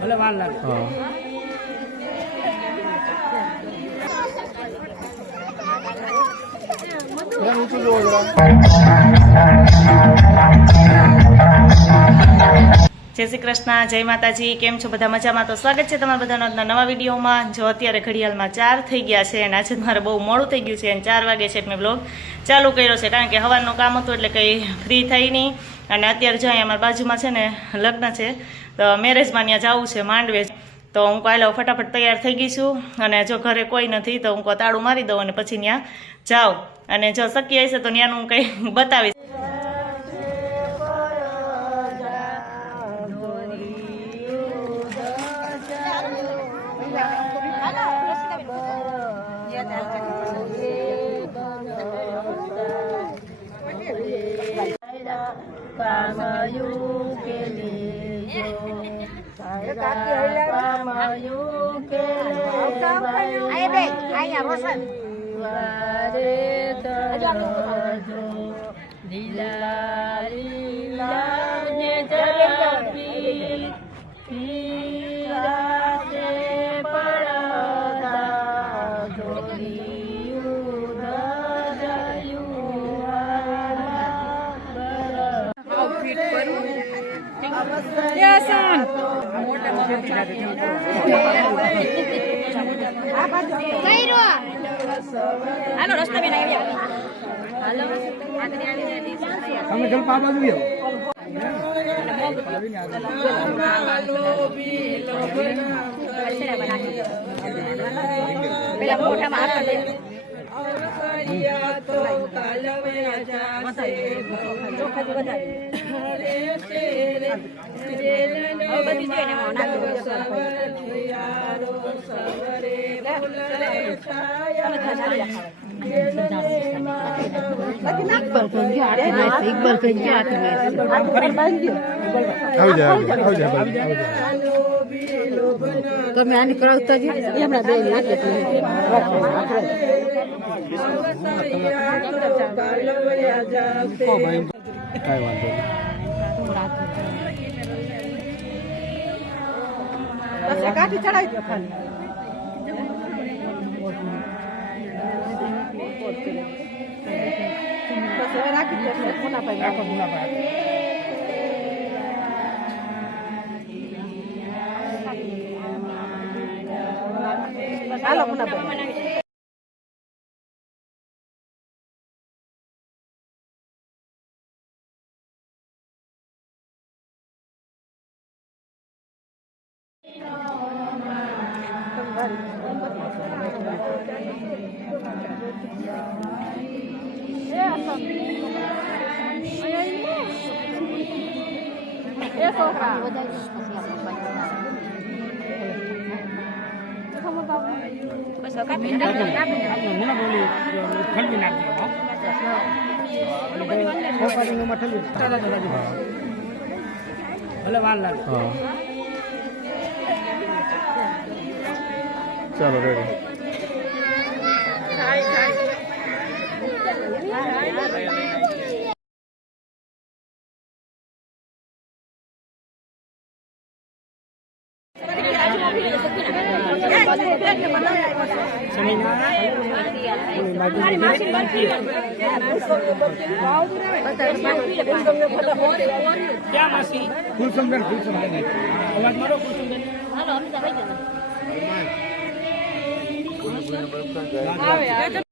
ભલે વાર લાગે. હા. ઊંચું જોવો જરા. જય શ્રી કૃષ્ણ, જય માતાજી. કેમ છો બધા? મજામાં? તો સ્વાગત છે તમારા બધાનો આજના નવા વિડીયોમાં. જો અત્યારે ઘડિયાળમાં 4 થઈ ગયા છે અને આજે મારે બહુ મોડું થઈ ગયું છે અને 4 વાગે છે મેં બ્લોગ ચાલુ કર્યો છે, કારણ કે સવારનું કામ હતું એટલે કંઈ ફ્રી થઈ નહીં. અને અત્યારે જો અમારા બાજુમાં છે ને લગ્ન છે, તો મેરેજમાં ત્યાં જવું છે માંડવે. તો હું કાલે ફટાફટ તૈયાર થઈ ગઈ છું અને જો ઘરે કોઈ નથી તો હું તાળું મારી દઉં અને પછી ત્યાં જાઉં. અને જો શક્ય હશે તો ત્યાંનું હું કંઈ બતાવીશ. હાલો રસ્તા બેન આવી હાલો અમે જલ્પ આ બાજુ આવો. પેલા મોઢામાં હાથ લઈ તમે આની કરાવતા જ હમણાં બે કાંઈ વાંધો નહીં. કાઠી ચડાવી દો ખાલી. રાખી દો મુનાભાઈ રાખો મુનાભાઈ. હાલો મુનાભાઈ. ભલે વાર લાગે. હા. ચાલો રેડી. ક્યાં માસી? કુલસુમબેન અવાજ મારો કુલસુમબેન. આવે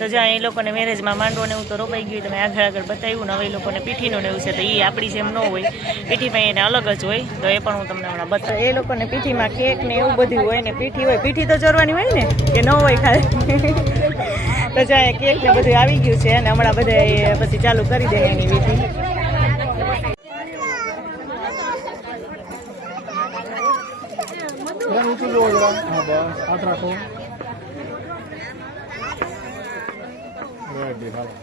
તો જ્યાં એ લોકોને મેરેજમાં માંડવો ને એવું તો રોપાઈ ગયું, તમે આગળ આગળ બતાવ્યું ને. હવે એ લોકોને પીઠીનું ને એવું છે, તો એ આપણી જેમ ન હોય, પીઠીમાં એને અલગ જ હોય. તો એ પણ હું તમને હમણાં બતાવું. એ લોકોને પીઠીમાં કેક ને એવું બધું હોય ને પીઠી હોય. પીઠી તો ચોરવાની હોય ને કે ન હોય ખાલી. તો જ્યાં કેક ને બધું આવી ગયું છે અને હમણાં બધા પછી ચાલુ કરી દે એની વિધિ. ઊંચું જોવો જરા. હા બસ હાથ રાખો. રેડી હાલો.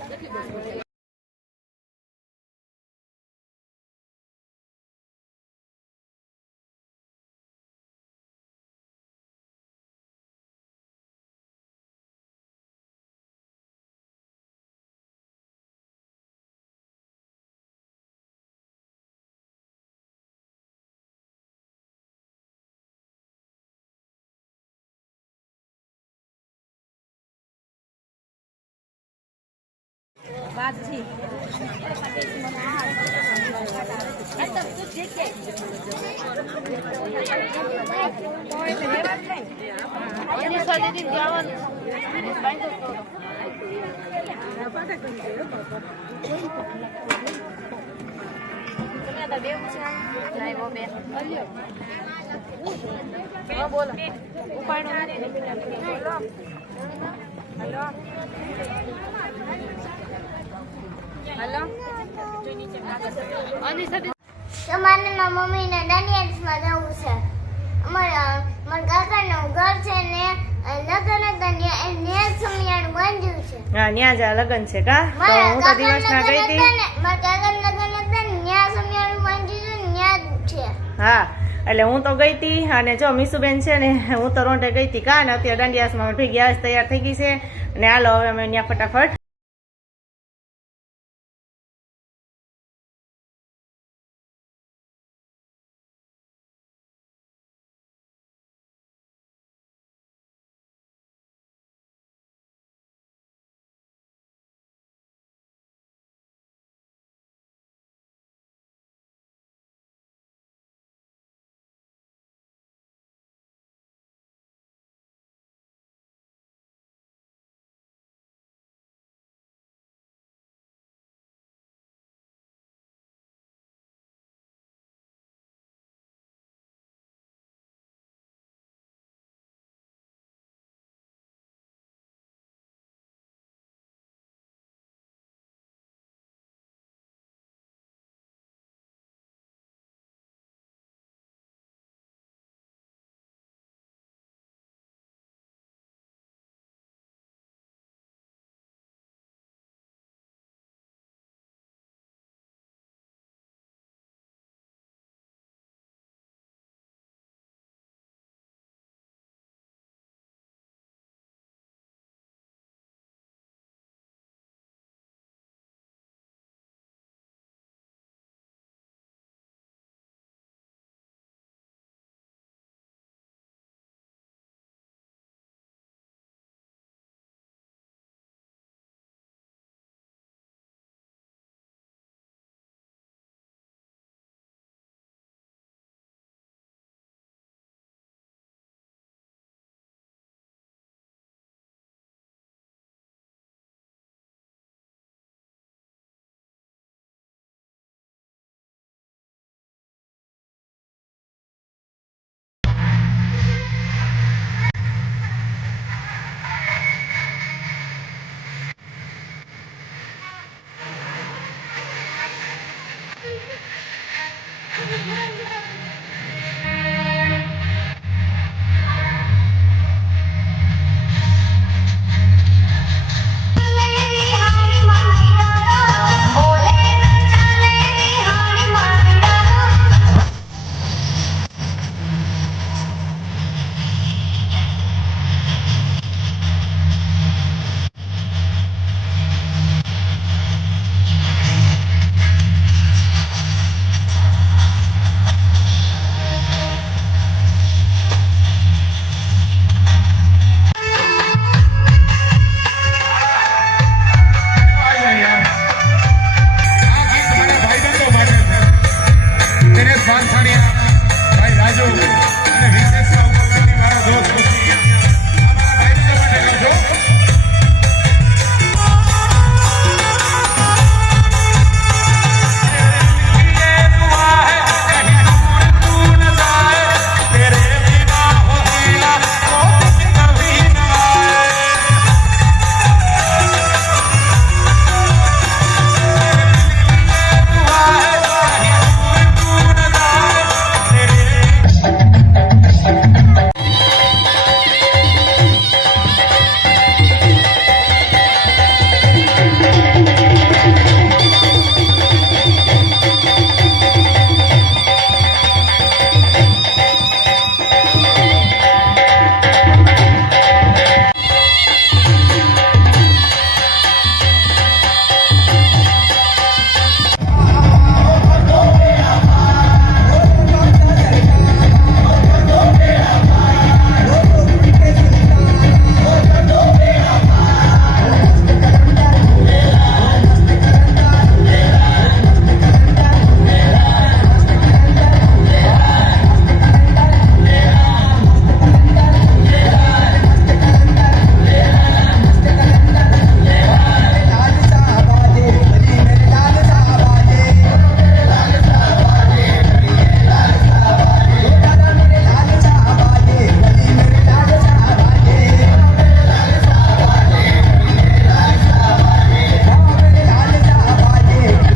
તો મારે મારા મમ્મીને દાંડિયામાં જવું છે. અમારા કાકાનું ઘર છે ને લગ્ન હતા ત્યાં સમિયાણું બાંધ્યું છે. હા, ન્યા જ આ લગ્ન છે કા? તો હું તો દિવસના ગઈ હતી. મારા કાકાના લગ્ન હતા ને ત્યાં સમિયાણું બાંધ્યું છે, ત્યાં જ છે. હા, એટલે હું તો ગઈ હતી. અને જો મીસુબેન છે ને, હું તો રોંઢે ગઈ હતી કા, ને અત્યારે દાંડિયાસમાં ભેગી આજ તૈયાર થઈ ગઈ છે. અને હાલો હવે અમે ત્યાં ફટાફટ